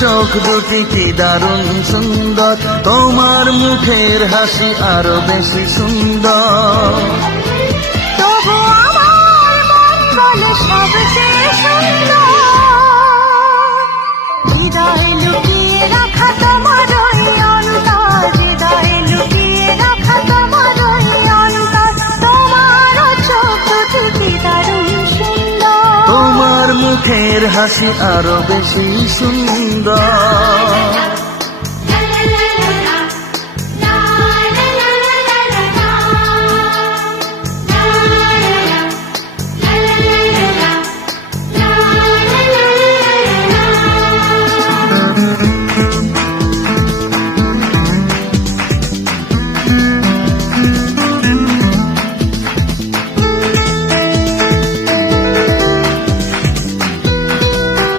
চোখ দুটি কি দারুণ সুন্দর, তোমার মুখের হাসি আরো বেশি সুন্দর। তবু আমার মন বলে সবচেয়ে সুন্দর, হৃদয়ে লুকিয়ে রাখা তোমার ওই অন্তর, হৃদয়ে লুকিয়ে রাখা তোমার ওই অন্তর। তোমার চোখ দুটি কি দারুণ সুন্দর, তোমার মুখের হাসি আরো বেশি সুন্দর।